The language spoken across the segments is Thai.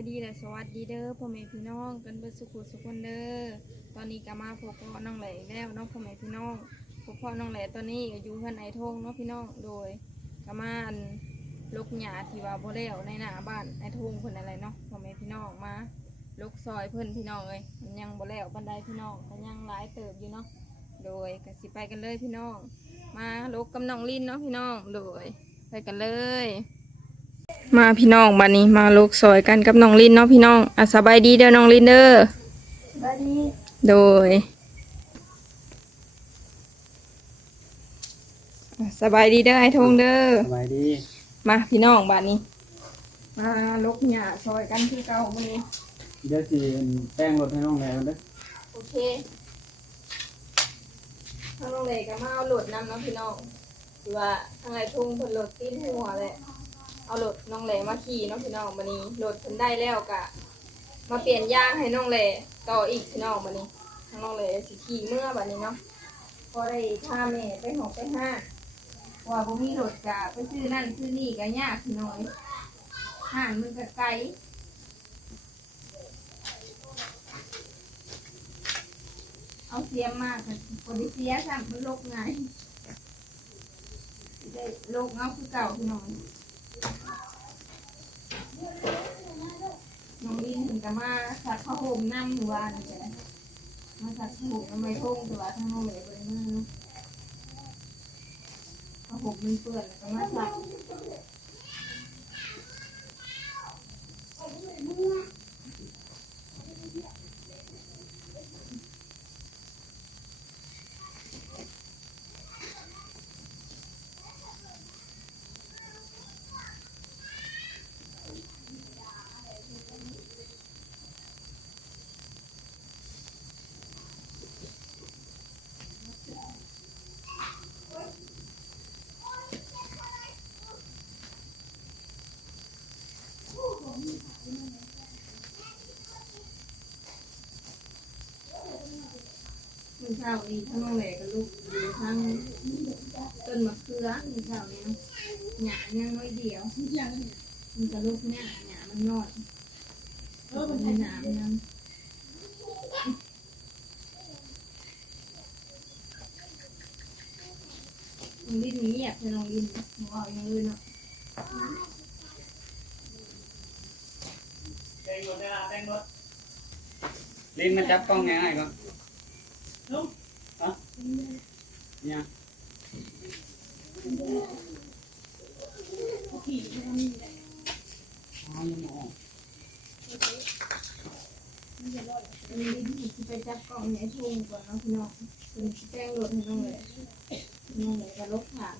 ายดีและสวัสดีเด้อพ่อแม่พี่น้องกันเบิดสุขุสุขคนเด้อตอนนี้ก็มาพบพ่อน้องแหล่แล้วน้องพ่อแม่พี่น้องพบพ่อน้องแหล่ตอนนี้ก็อยู่เพื่อนไอ้ทงเนาะพี่น้องโดยก็มาลกหญ้าที่ว่าบ่แล้วในหน้าบ้านไอ้ทงเพิ่นอะไรเนาะพ่อแม่พี่น้องมาลกซอยเพิ่นพี่น้องเอ้ยมันยังบ่แล้วบันไดพี่น้องก็ยังหลายเติบอยู่เนาะโดยก็สิไปกันเลยพี่น้องมาลกกับน้องลินเนาะพี่น้องโดยไปกันเลยมาพี่น้องบัดนี้มาลูกซอยกันกับน้องลินเนาะพี่น้องสบายดีเด้อน้องลินเด้อสบายดีโดยสบายดีเด้อไอ้ทงเด้อสบายดีมาพี่น้องบัดนี้มาลูกหญ้าซอยกันคือเก่ามื้อนี้เดี๋ยวสิแป้งรถให้น้องแล้วเด้อโอเคทางน้องเลยก็มาเอาโหลดนำเนาะพี่น้องคือว่าทางไอ้ทงเพิ่นโหลดตีนหัวแหละเอารถน้องแหล่มาขี่น้องพี่น้องมานี้รถเพิ่นได้แล้วกะมาเปลี่ยนยางให้น้องแหล่ต่ออีกพี่น้องมานี้ทางน้องแหล่สิขี่เมื่อบัดนี้เนาะพอได้พาแม่ไปหอกไปห้าว่าบ่มีรถกะไปซื้อนั่นซื้อนี่ก็ยากพี่น้อยห่างมันก็ไกลเอาเสียมมากค่ะบ่ได้เสียซ้ำมันลกง่ายได้ลกเอาคือเก่าพี่น้องน้องลินถึงจะมาสัตว์ผ้าห่มนั่งหัวนี่แหละมาสัตว์ผ้าห่มทำไมทุ่งตัวทั้งน้องเหลวเลยมือผ้าห่มมันเปื้อนแล้วก็มาสัตว์มันเช้านี้ทั้งน้องเหลวกับลูกอยู่ทั้งต้นมะเขือมันเช้านี้นะหญ้ายังไม่เดียวมันจะลูกเนี่ยหญ้ามันนอดมันมีหนามนั่นน้องลินเงียบเลยน้องลินหัวอย่างเลยเนาะแป้งรถได้ละแป้งรถลินมาจับกล้องยังไงก่อนลุงฮะเนี่ยไปจับกล่องในทุ่งก่อนน้องพี่น้องเป็นแป้งรดให้น้องเลยน้องเลยก็ลบถาง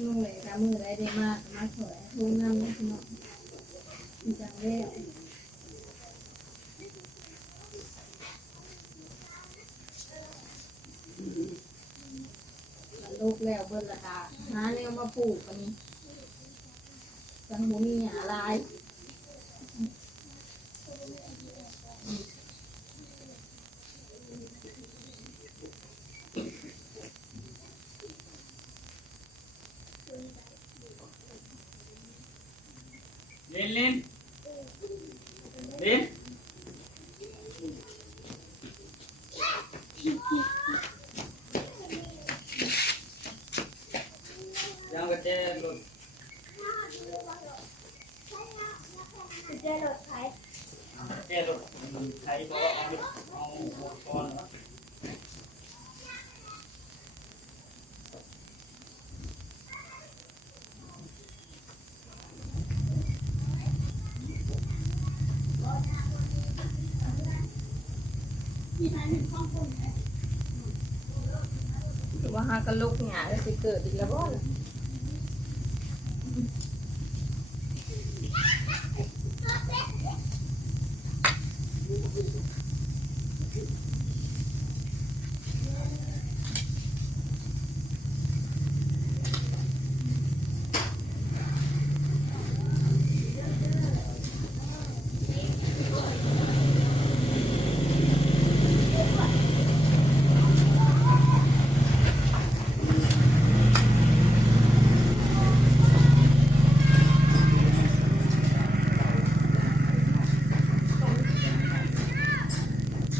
น้องเลยกับมือได้มาสวยทุ่งน้ำพี่น้องมีจังเล่ลูกแล้วเบิ่งละตาหาแนวมาปลูกกันนี้จังบ่มีหญ้าลายลินลินลินยังกระเจี๊ยบรถ จะโดดไข่ ก้อนวะ หรือว่าหากระลุกหงายแล้วจะเกิดอีกแล้วบ่ล่ะ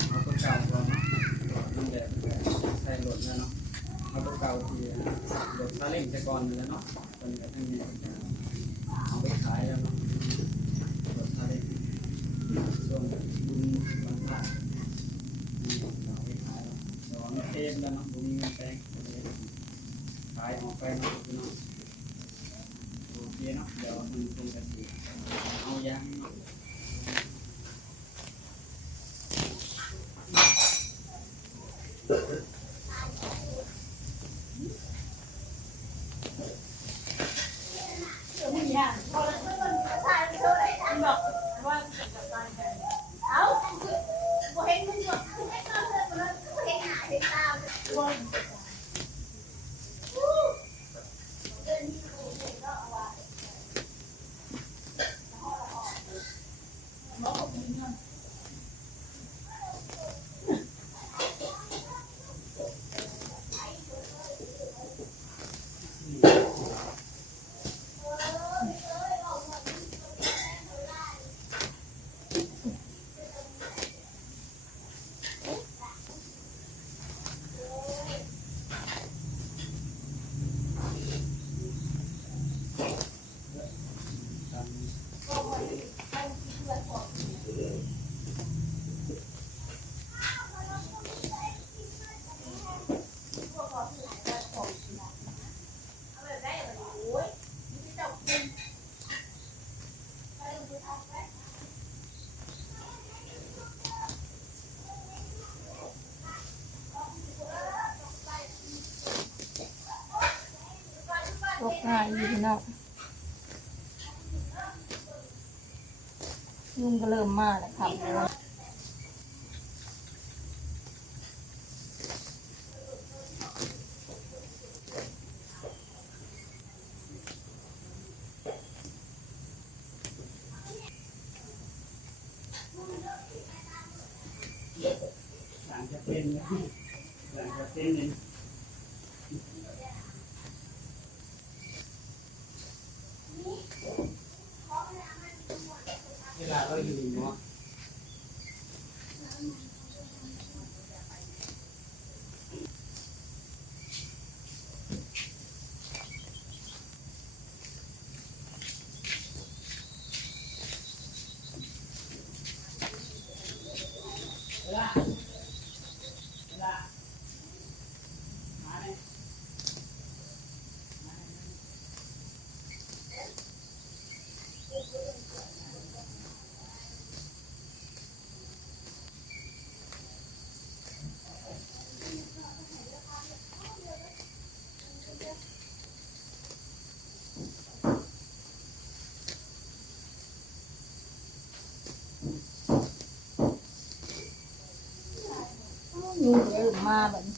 เอาตัวเก่าก่อนเนาะน้ำแดดใส่หลดแล้วเนาะเอาตัวเก่าที่หลดซาเล้งใส่ก่อนแล้วเนาะตอนนี้ทั้งนี้เอาไปขายแล้วเนาะหลดซาเล้งช่วงบุญวันพระเอาไปขายแล้วเดี๋ยวมันเทมแล้วเนาะบุญเงินแพงขายออกไปเนาะพี่น้องโอเคเนาะเดี๋ยวมันเป็นกระสีเอายางเนาะ ตกง่ายอยู่พี่น้องยุงก็เริ่มมาแล้วครับหลังจะเป็นหลังจะเป็นนี่เวลาเราอยู่เนาะยุงก็เริ่มมาแบบนี้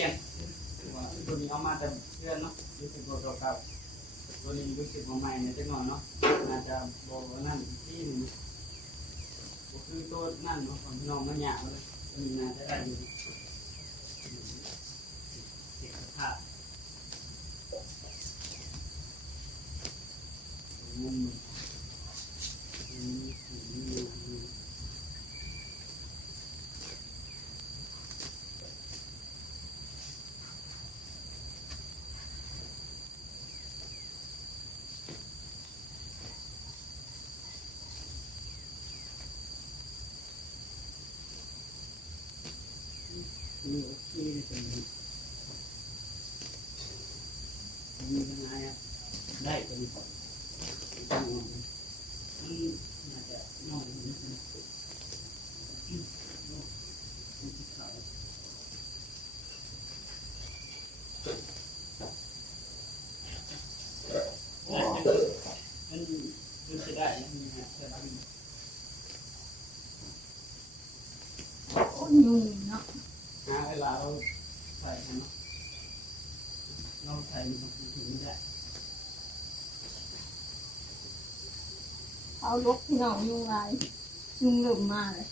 ลี่ยนว่าตัวนี้เอามาแต่เพื่อนเนาะรู้สึกว่าเก่าๆตัวนี้รู้สึกว่าใหม่เนี่ยจังหน่อยเนาะน่าจะบอกว่านั่นอีกที่หนึ่งก็คือตัวนั่นเนาะของพี่น้องมันหยาบเลยตัวนี้น่าจะได้อยู่เก็บผ้ามุมนี่โอเคเลยตรงนี้มีปัญหาอ่ะได้ตรงนี้มันน่าจะน้อยนิดนึงมันจะได้นี่ฮะ ยุ่งเนาะ เวลาเราใส่กันเนาะเราใส่มันถึงไม่ได้ เอาลกพี่น้องยุ่งไรยุ่งเริ่มมาเลย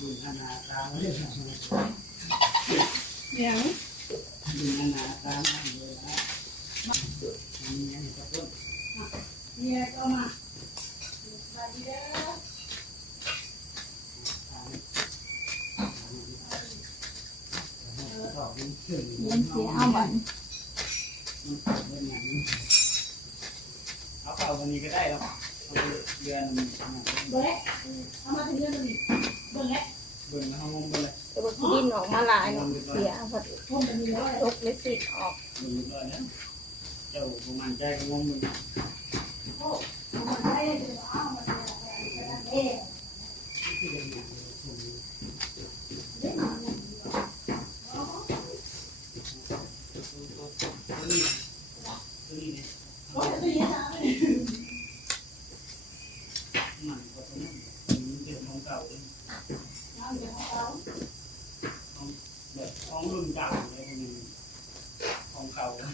ดูอาณาตาไม่ได้ทำอะไร ยัง ดูอาณาตาไม่เลยนะมีเงี้ยเห็นกับต้น เนี่ยก็มา ต่อมันถึง เล่นเสียเอาบัน มันเกิดเรื่องอย่างนี้เอาเข่าวันนี้ก็ได้แล้วเดือน เบิ่งแล้วเอามาถึงเรื่องนี้เบิ่งแล้ว เบิ่งแล้วเขางงไปเลย แต่ว่าที่ดินออกมาหลายเนาะเสียพอดี พ่นเป็นนี้แล้ว ตกเลยสิออก เบิ่งเลยนะเจ้าประมาณใจก็งงมึง โอ้เอามาได้เอามาได้เอ๊ะ ที่เป็นอย่างนี้ตัวนี้เนี่ย โอ้ยตัวนี้นะ มันก็ตัวนั้นเก็บของเก่าเลย เอาเดี๋ยวเอา แบบของรุ่นเก่าเลยมันของเก่าเดี๋ย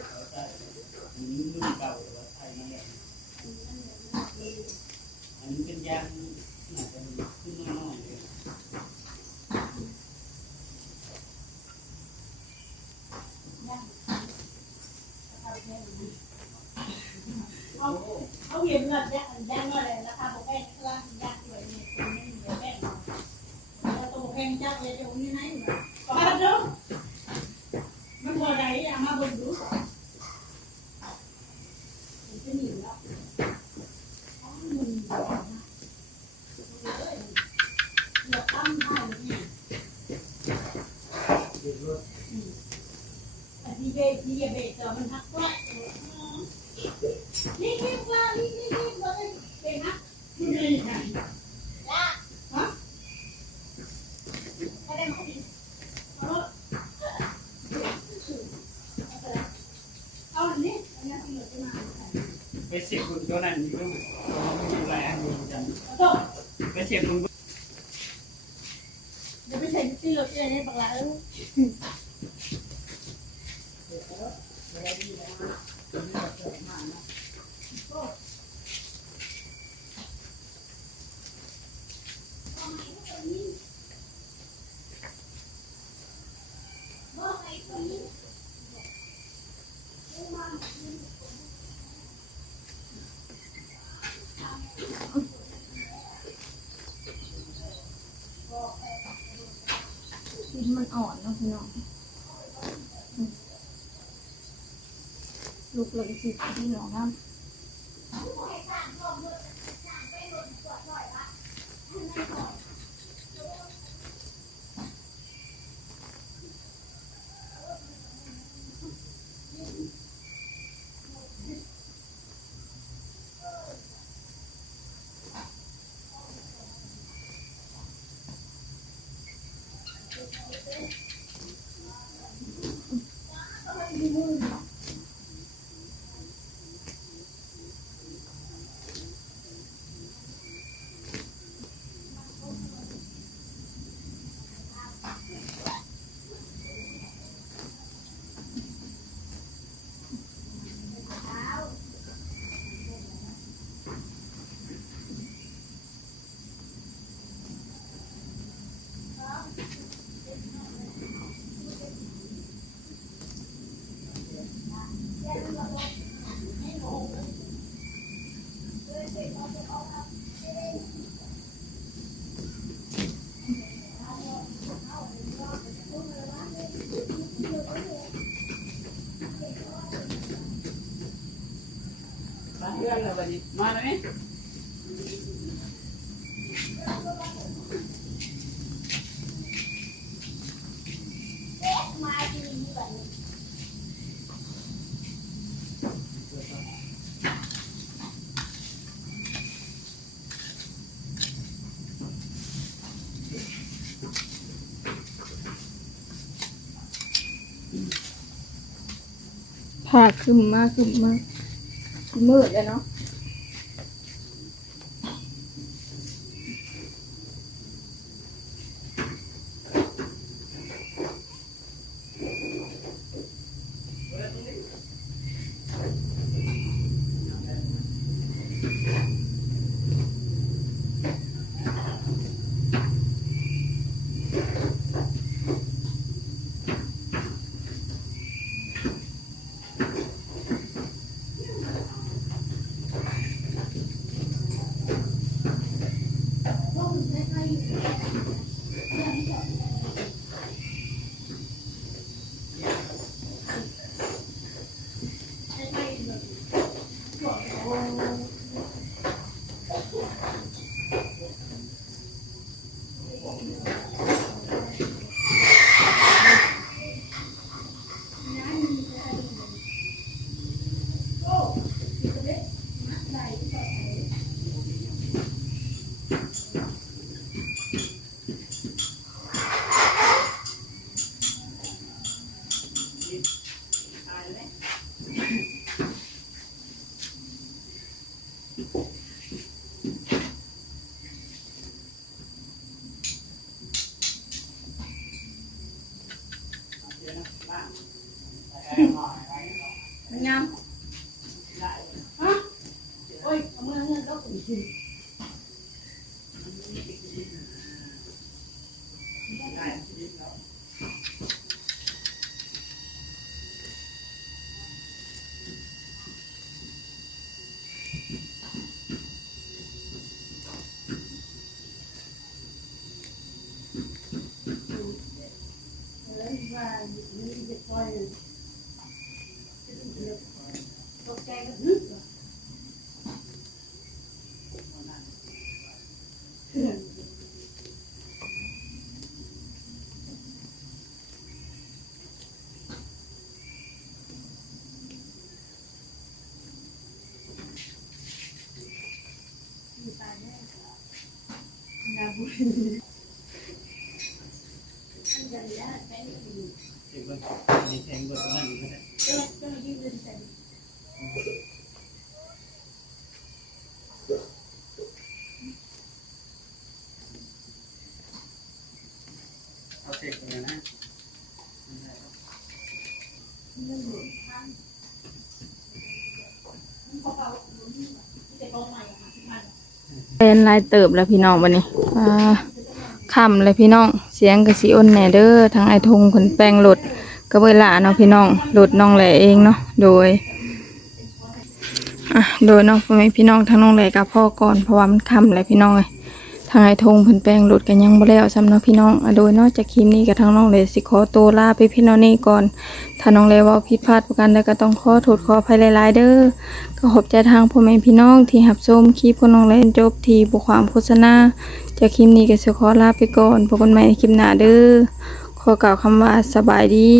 วเขาได้รุ่นเก่าหรือว่าไทยนั่นแหละอันนี้เป็นยางน่าจะขึ้นน้อยๆเลย เอาเห็นเงินย่างอะไรราคาบอกแพงราคาย่างด้วยเนี่ยคนนี้เดี๋ยวแพงแล้วตัวแพงจักเลยเดี๋ยวนี้ไหนก็มาดูมันพอได้อะมาเบิ่งดูมันจะหนีแล้วอ๋อมันเดี๋ยวตั้งได้เลยเนี่ย เดี๋ยวรถ ดีเบตแต่มันหักกล้วยนี่ว่านี่เลยเก่งนะดูดีนะฮะอะไรมาดิเอาอันนี้อันนี้ทำเหลือจะมา ไปเสียบคุณตัวนั้นอยู่มันมีหลายอันอยู่จัง โต้ ไปเสียบคุณ เดี๋ยวไปใส่ตีรถอะไรให้บังละดินมันอ่อนเนาะพี่น้องลูกเลยสิพี่น้องนะ พื่อนแล้วบัดนี้มาแล้วนี่ผ้าขึ้นมากมืดเลยเนาะมันงามฮะโอ้ยเอามือเงินแล้วกินเอาเสร็จแล้วนะ เป็นลายเติบแล้วพี่น้องวันนี้ค่ำเลยพี่น้องเสียงกระสีอ้นแหน่เด้อทางไอทงขนแป้งรถก็เวลาเนาะพี่น้องรถน้องแหล่เองเนาะโดยน้องพ่อแม่พี่น้องทางน้องแหล่กับพ่อก่อนเพราะว่ามันค่ำเลยพี่น้องเลยทางไอทงขนแป้งรถกันยังบ่แล้วซ้ำเนาะพี่น้องโดยนอกจากคลิปนี้กับทางน้องแหล่สิขอตัวลาไปพี่น้องนี่ก่อนถ้าน้องแหล่ว่าผิดพลาดประการใดก็ต้องขอโทษขออภัยหลายๆเด้อก็ขอบใจทางพ่อแม่พี่น้องที่รับชมคลิปของน้องแหล่จบที่บทความโฆษณาจากคลิปนี้ก็สิขอลาไปก่อนพบกันใหม่ในคลิปหน้าเด้อขอกล่าวคำว่าสบายดี